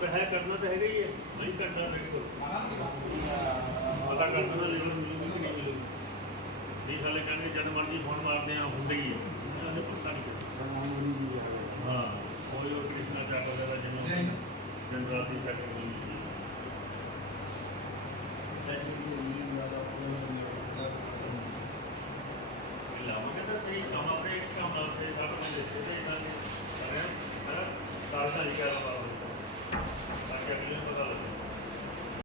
ਤਾਂ ਹੈ ਕਰਨਾ ਤਾਂ ਹੈਗਾ ਹੀ ਹੈ ਨਹੀਂ ਕਰਨਾ ਦੇਖੋ ਪਤਾ ਕਰਨਾ ਦਾ ਲੈਵਲ ਮਿਲੂਗੀ ਕਿ ਨਹੀਂ ਮਿਲੂਗੀ ਨਹੀਂ ਸਾਲੇ ਕਹਿੰਦੇ ਜਦ ਮਰਜੀ ਫੋਨ ਮਾਰਦੇ ਆ ਹੁੰਦੇ ਹੀ ਹੈ ਉਹਨਾਂ ਨੇ ਪਤਾ ਨਹੀਂ ਕਰਦਾ ਹਾਂ ਕੋਈ ਉਹ ਕ੍ਰਿਸ਼ਨਾ ਚੱਕ ਵਗੈਰਾ ਜਿਹਨੂੰ ਜਨਰਾਤੀ ਚੱਕ ਲਾਵਾਂਗੇ ਤਾਂ ਸਹੀ ਕੰਮ ਆਪਣੇ ਕੰਮ ਨਾਲ ਸੇ ਸਭ ਨੂੰ ਦੇਖਦੇ ਇਹਨਾਂ ਨੇ ਸਾਰਿਆਂ ਸਾਰਾ ਸਾਲ ਦਾ ਲਿਖਿਆ ਹੋਇਆ